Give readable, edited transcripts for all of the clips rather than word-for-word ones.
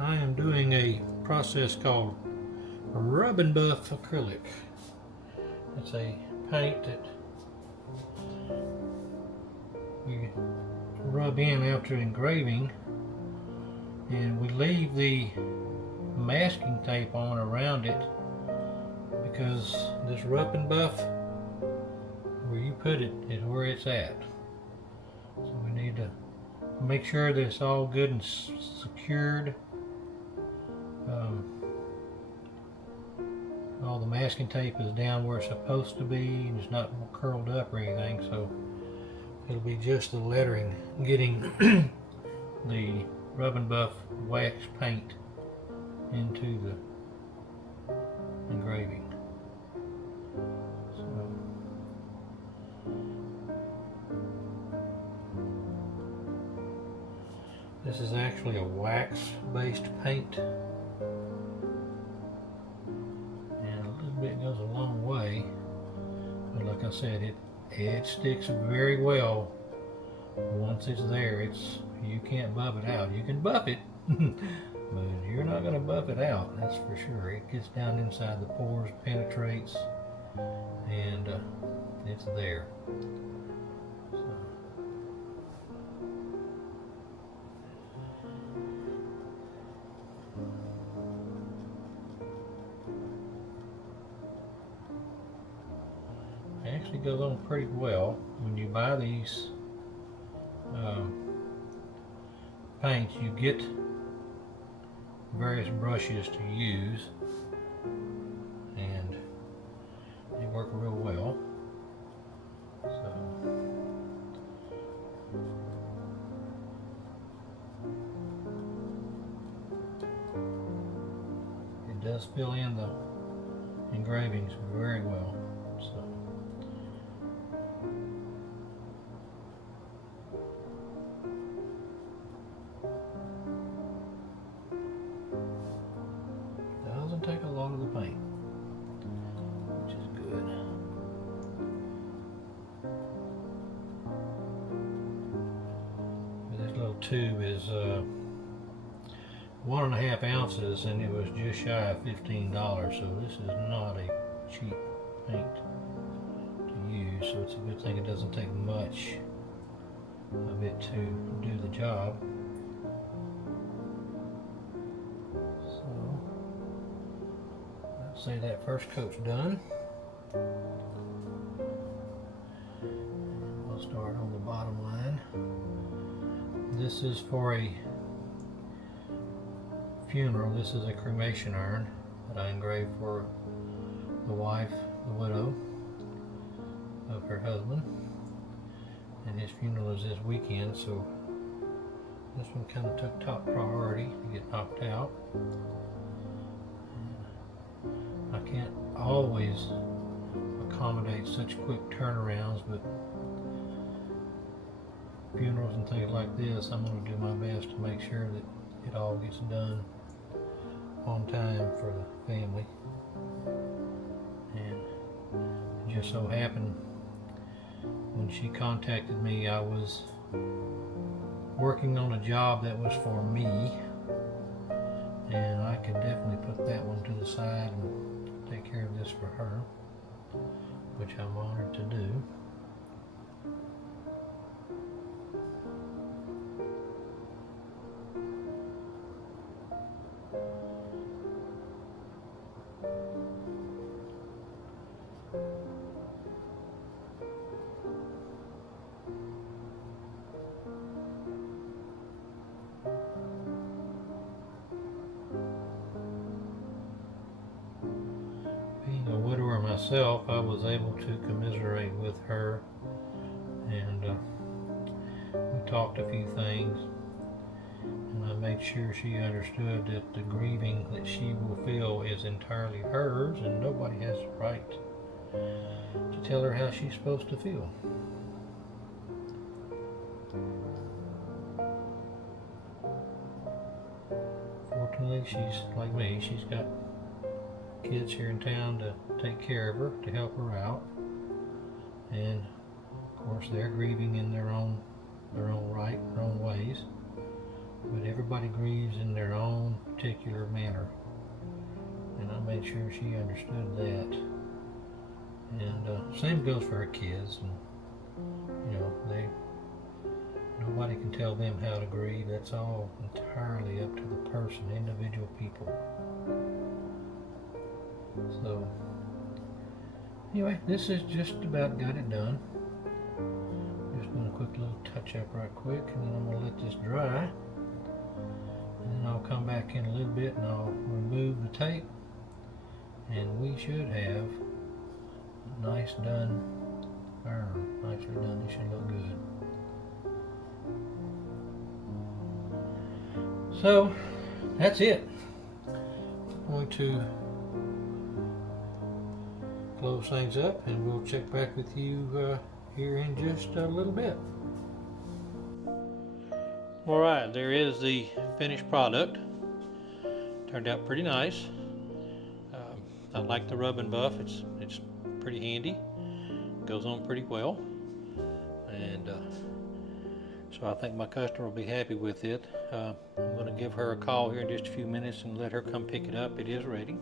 I am doing a process called rub and buff acrylic. It's a paint that you rub in after engraving, and we leave the masking tape on around it because this rub and buff, where you put it is where it's at. So we need to make sure that it's all good and secured. All the masking tape is down where it's supposed to be, and it's not curled up or anything, so it'll be just the lettering getting the rub and buff wax paint into the engraving. This is actually a wax-based paint, and a little bit goes a long way, but like I said, it sticks very well. Once it's there, you can't buff it out. You can buff it, but you're not going to buff it out, that's for sure. It gets down inside the pores, penetrates, and it's there. It actually goes on pretty well. When you buy these paints, you get various brushes to use, and they work real well. So it does fill in the engravings very well. So doesn't take a lot of the paint, which is good. This little tube is 1.5 ounces, and it was just shy of $15, so this is not a cheap paint to use, so it's a good thing it doesn't take much of it to do the job. So let's say that first coat's done. We'll start on the bottom line. This is for a funeral. This is a cremation urn that I engraved for the wife, the widow of her husband, and his funeral is this weekend, so this one kind of took top priority to get knocked out. I can't always accommodate such quick turnarounds, but funerals and things like this, I'm going to do my best to make sure that it all gets done on time for the family. And it just so happened when she contacted me, I was working on a job that was for me, and I could definitely put that one to the side and take care of this for her, which I'm honored to do. Myself, I was able to commiserate with her, and we talked a few things, and I made sure she understood that the grieving that she will feel is entirely hers, and nobody has the right to tell her how she's supposed to feel. Fortunately, she's like me, she's got kids here in town to take care of her, to help her out, and of course they're grieving in their own right, their own ways. but everybody grieves in their own particular manner, and I made sure she understood that. And same goes for her kids, and nobody can tell them how to grieve. That's all entirely up to the person, individual people. So anyway, this is just about got it done. Just doing a quick little touch up right quick, and then I'm going to let this dry, and then I'll come back in a little bit and I'll remove the tape, and we should have a nice done urn. Nicely done. This should look good. So that's it. I'm going to close things up, and we'll check back with you here in just a little bit. Alright, there is the finished product. Turned out pretty nice. I like the rub and buff. It's pretty handy. Goes on pretty well. And so I think my customer will be happy with it. I'm going to give her a call here in just a few minutes and let her come pick it up. It is ready.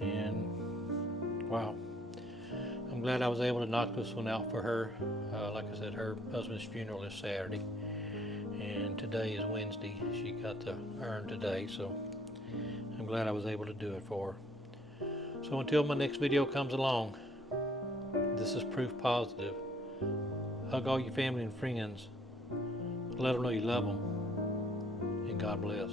And wow, I'm glad I was able to knock this one out for her. Like I said, her husband's funeral is Saturday, and today is Wednesday. She got the urn today, so I'm glad I was able to do it for her. So until my next video comes along, this is proof positive. Hug all your family and friends. Let them know you love them, and God bless.